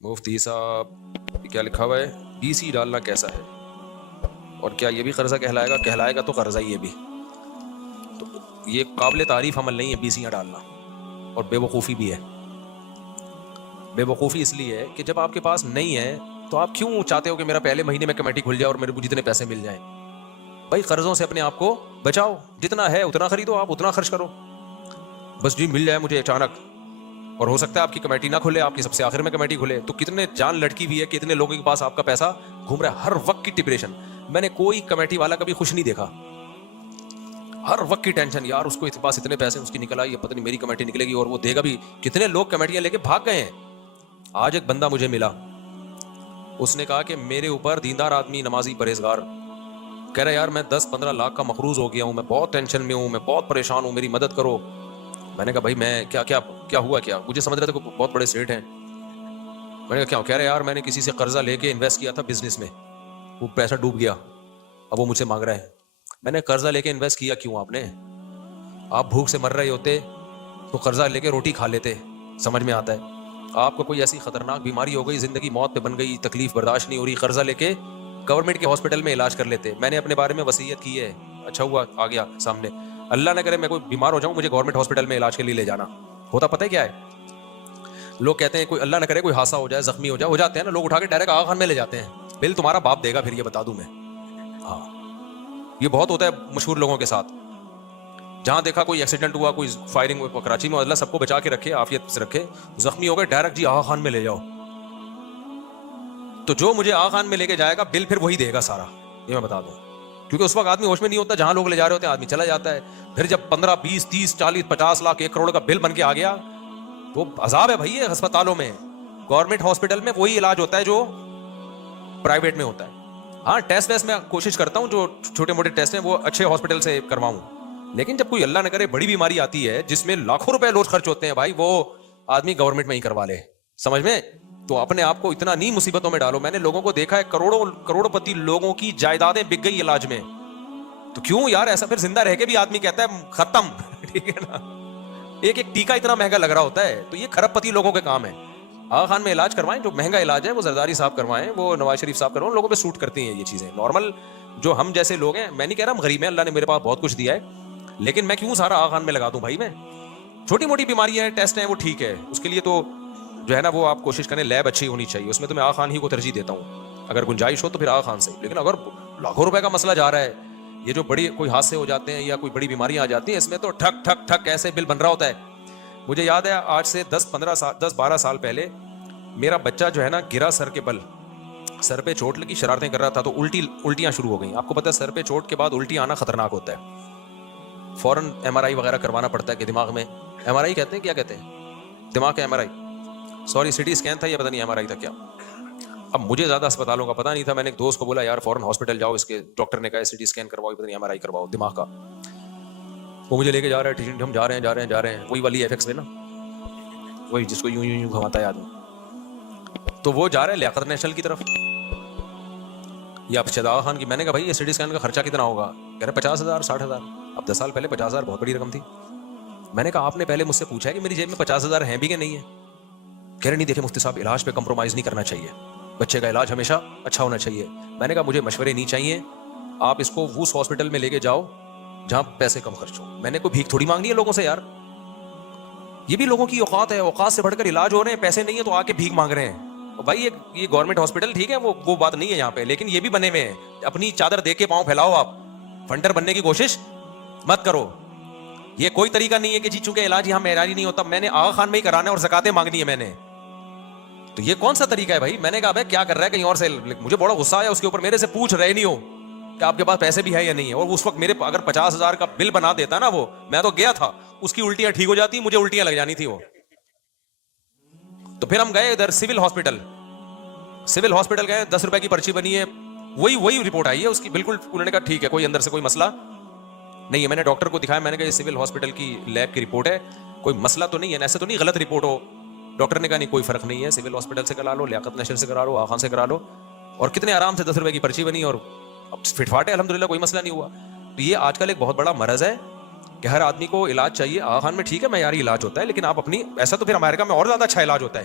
مفتی صاحب کیا لکھا ہوا ہے؟ بی سی ڈالنا کیسا ہے اور کیا یہ بھی قرضہ کہلائے گا؟ کہلائے گا تو قرضہ ہی یہ بھی. تو یہ قابل تعریف عمل نہیں ہے بی سیاں ڈالنا, اور بے وقوفی بھی ہے. بے وقوفی اس لیے ہے کہ جب آپ کے پاس نہیں ہے تو آپ کیوں چاہتے ہو کہ میرا پہلے مہینے میں کمیٹی کھل جائے اور میرے کو جتنے پیسے مل جائیں؟ بھائی قرضوں سے اپنے آپ کو بچاؤ, جتنا ہے اتنا خریدو, آپ اتنا خرچ کرو. بس جی مل جائے مجھے اچانک, اور ہو سکتا ہے آپ کی کمیٹی نہ کھلے, آپ کی سب سے آخر میں کمیٹی کھلے, تو کتنے جان لڑکی بھی ہے, کتنے لوگوں کے پاس آپ کا پیسہ گھوم رہا ہے ہر وقت کی ڈپریشن. میں نے کوئی کمیٹی والا کبھی خوش نہیں دیکھا, ہر وقت کی ٹینشن, یار اس کو پاس اتنے پیسے اس کی نکل آئی, پتہ نہیں میری کمیٹی نکلے گی اور وہ دے گا بھی. کتنے لوگ کمیٹیاں لے کے بھاگ گئے ہیں. آج ایک بندہ مجھے ملا, اس نے کہا کہ میرے اوپر دیندار آدمی, نمازی, پرہیزگار, کہہ رہا یار میں 10-15 لاکھ کا مقروض ہو گیا ہوں, میں بہت ٹینشن میں ہوں, میں بہت پریشان ہوں, میری مدد کرو. میں نے کہا بھائی میں کیا ہوا کیا؟ مجھے سمجھ رہے تھے کہ بہت بڑے سیٹ ہیں. میں نے کہا کیا؟ کہہ رہے یار میں نے کسی سے قرضہ لے کے انویسٹ کیا تھا بزنس میں, وہ پیسہ ڈوب گیا, اب وہ مجھ سے مانگ رہا ہے. میں نے قرضہ لے کے انویسٹ کیا کیوں؟ آپ نے, آپ بھوک سے مر رہے ہوتے تو قرضہ لے کے روٹی کھا لیتے, سمجھ میں آتا ہے. آپ کو کوئی ایسی خطرناک بیماری ہو گئی, زندگی موت پہ بن گئی, تکلیف برداشت نہیں ہو رہی, قرضہ لے کے گورنمنٹ کے ہاسپٹل میں علاج کر لیتے. میں نے اپنے بارے میں وصیت کی ہے, اچھا ہوا آ گیا سامنے, اللہ نہ کرے میں کوئی بیمار ہو جاؤں, مجھے گورنمنٹ ہاسپٹل میں علاج کے لیے لے جانا. ہوتا پتہ ہے کیا ہے, لوگ کہتے ہیں کوئی اللہ نہ کرے کوئی حادثہ ہو جائے, زخمی ہو جاتے ہیں نا, لوگ اٹھا کے ڈائریکٹ آغا خان میں لے جاتے ہیں. بل تمہارا باپ دے گا پھر, یہ بتا دوں میں. ہاں یہ بہت ہوتا ہے مشہور لوگوں کے ساتھ, جہاں دیکھا کوئی ایکسیڈنٹ ہوا, کوئی فائرنگ ہوئی کراچی میں, اللہ سب کو بچا کے رکھے, عافیت سے رکھے, زخمی ہو گئے ڈائریکٹ جی آغا خان میں لے جاؤ. تو جو مجھے آغا خان میں لے کے جائے گا بل پھر وہی دے گا سارا, یہ میں بتا دوں, کیونکہ اس وقت آدمی ہوش میں نہیں ہوتا, جہاں لوگ لے جا رہے ہوتے ہیں آدمی چلا جاتا ہے. پھر جب 15, 20, 30, 40, 50 لاکھ 1 کروڑ کا بل بن کے آ گیا, وہ عذاب ہے بھائی. یہ ہسپتالوں میں, گورنمنٹ ہاسپٹل میں وہی علاج ہوتا ہے جو پرائیویٹ میں ہوتا ہے. ہاں ٹیسٹ ویسٹ میں کوشش کرتا ہوں, جو چھوٹے موٹے ٹیسٹ ہیں وہ اچھے ہاسپٹل سے کرواؤں, لیکن جب کوئی اللہ نہ کرے بڑی بیماری آتی ہے جس میں لاکھوں روپے روز خرچ ہوتے ہیں, بھائی وہ آدمی گورنمنٹ میں ہی کروا لے, سمجھ میں. تو اپنے آپ کو اتنا نہیں مصیبتوں میں ڈالو. میں نے لوگوں کو دیکھا ہے, کروڑوں پتی لوگوں کی جائیدادیں بک گئی علاج میں. تو کیوں یار ایسا, پھر زندہ رہ کے بھی آدمی کہتا ہے ختم, ٹھیک ہے نا. ایک ٹیکا اتنا مہنگا لگ رہا ہوتا ہے, تو یہ کھرب پتی لوگوں کے کام ہے. آغا خان میں علاج کروائیں, جو مہنگا علاج ہے وہ زرداری صاحب کروائیں, وہ نواز شریف صاحب کروائیں, لوگوں پہ سوٹ کرتی ہیں یہ چیزیں. نارمل جو ہم جیسے لوگ ہیں, میں نہیں کہہ رہا ہم غریب ہیں, اللہ نے میرے پاس بہت کچھ دیا ہے, لیکن میں کیوں سارا آغا خان میں لگا دوں بھائی. میں چھوٹی موٹی بیماریاں ہیں, ٹیسٹ ہیں, وہ ٹھیک ہے, اس کے لیے تو جو ہے نا وہ آپ کوشش کریں لیب اچھی ہونی چاہیے, اس میں تو میں آغا خان ہی کو ترجیح دیتا ہوں. اگر گنجائش ہو تو پھر آغا خان سے. لیکن اگر لاکھوں روپے کا مسئلہ جا رہا ہے, یہ جو بڑی کوئی حادثے ہو جاتے ہیں یا کوئی بڑی بیماریاں آ جاتی ہیں, اس میں تو ٹھک ٹھک ٹھک ایسے بل بن رہا ہوتا ہے. مجھے یاد ہے آج سے 10-12 سال پہلے میرا بچہ جو ہے نا گرا سر کے بل, سر پہ چوٹ لگی, شرارتیں کر رہا تھا, تو الٹیاں شروع ہو گئیں. آپ کو پتہ ہے سر پہ چوٹ کے بعد الٹی آنا خطرناک ہوتا ہے, فوراً MRI وغیرہ کروانا پڑتا ہے کہ دماغ میں, MRI کہتے ہیں, کیا کہتے ہیں, دماغ کا MRI, سوری CT اسکین تھا, یہ پتہ نہیں MRI تھا کیا. اب مجھے زیادہ اسپتالوں کا پتہ نہیں تھا, میں نے ایک دوست کو بولا یار فوراً ہاسپٹل جاؤ, اس کے ڈاکٹر نے کہا CT اسکین کرواؤ, پتہ نہیں MRI کرواؤ دماغ کا. وہ مجھے لے کے جا رہا ہے, ہم جا رہے ہیں, وہی والی FX میں نا, وہی جس کو یوں گھماتا ہے آدمی, تو وہ جا رہا ہے لیاقت نیشنل کی طرف یا شہزاد خان کی. میں نے کہا بھائی یہ CT اسکین کا خرچہ کتنا ہوگا؟ کہہ رہے 50,000 60,000. اب 10 سال پہلے 50,000 بہت بڑی رقم تھی. میں نے کہا آپ نے پہلے مجھ سے پوچھا ہے کہ میری جیب میں 50,000 ہیں بھی کہ نہیں ہے؟ کہہ رہے نہیں دیکھیں مفتی صاحب, علاج پہ کمپرومائز نہیں کرنا چاہیے, بچے کا علاج ہمیشہ اچھا ہونا چاہیے. میں نے کہا مجھے مشورے نہیں چاہیے, آپ اس کو اس ہاسپٹل میں لے کے جاؤ جہاں پیسے کم خرچ ہو. میں نے کوئی بھیک تھوڑی مانگنی ہے لوگوں سے یار, یہ بھی لوگوں کی اوقات ہے, اوقات سے بڑھ کر علاج ہو رہے ہیں, پیسے نہیں ہیں تو آ کے بھیک مانگ رہے ہیں. بھائی یہ گورنمنٹ ہاسپٹل ٹھیک ہے, وہ بات نہیں ہے یہاں پہ, لیکن یہ بھی بنے ہوئے ہیں. اپنی چادر دیکھ کے پاؤں پھیلاؤ, آپ فنڈر بننے کی کوشش مت کرو. یہ کوئی طریقہ نہیں ہے کہ جی چونکہ علاج یہاں معیاری نہیں ہوتا میں نے آغا خان میں ہی کرانا ہے اور زکاتیں مانگنی ہے میں نے, تو یہ کون سا طریقہ ہے بھائی؟ میں نے کہا بھائی کیا کر رہا ہے کہیں اور سے. مجھے بڑا غصہ آیا اس کے اوپر, میرے سے پوچھ رہے نہیں ہو کہ آپ کے پاس پیسے بھی ہے یا نہیں ہے. اور اس وقت میرے اگر 50,000 کا بل بنا دیتا نا وہ, میں تو گیا تھا, اس کی الٹیاں ٹھیک ہو جاتی, مجھے الٹیاں لگ جانی تھی وہ. تو پھر ہم گئے ادھر سول ہاسپٹل گئے, 10 روپے کی پرچی بنی ہے, وہی رپورٹ آئی ہے اس کی بالکل. انہوں نے کہا ٹھیک ہے, کوئی اندر سے کوئی مسئلہ نہیں ہے. میں نے ڈاکٹر کو دکھایا, میں نے کہا یہ سول ہاسپٹل کی لیب کی رپورٹ ہے, کوئی مسئلہ تو نہیں ہے, ایسے تو نہیں غلط رپورٹ ہو. ڈاکٹر نے کہا نہیں کوئی فرق نہیں ہے, سول ہاسپٹل سے کرا لو, لیاقت نیشنل سے کرا لو, آغا خان سے کرا لو. اور کتنے آرام سے 10 روپے کی پرچی بنی اور اب فٹ فاٹ ہے الحمدللہ, کوئی مسئلہ نہیں ہوا. تو یہ آج کل ایک بہت بڑا مرض ہے کہ ہر آدمی کو علاج چاہیے. آغا خان میں ٹھیک ہے معیاری علاج ہوتا ہے, لیکن آپ اپنی, ایسا تو پھر امریکہ میں اور زیادہ اچھا علاج ہوتا ہے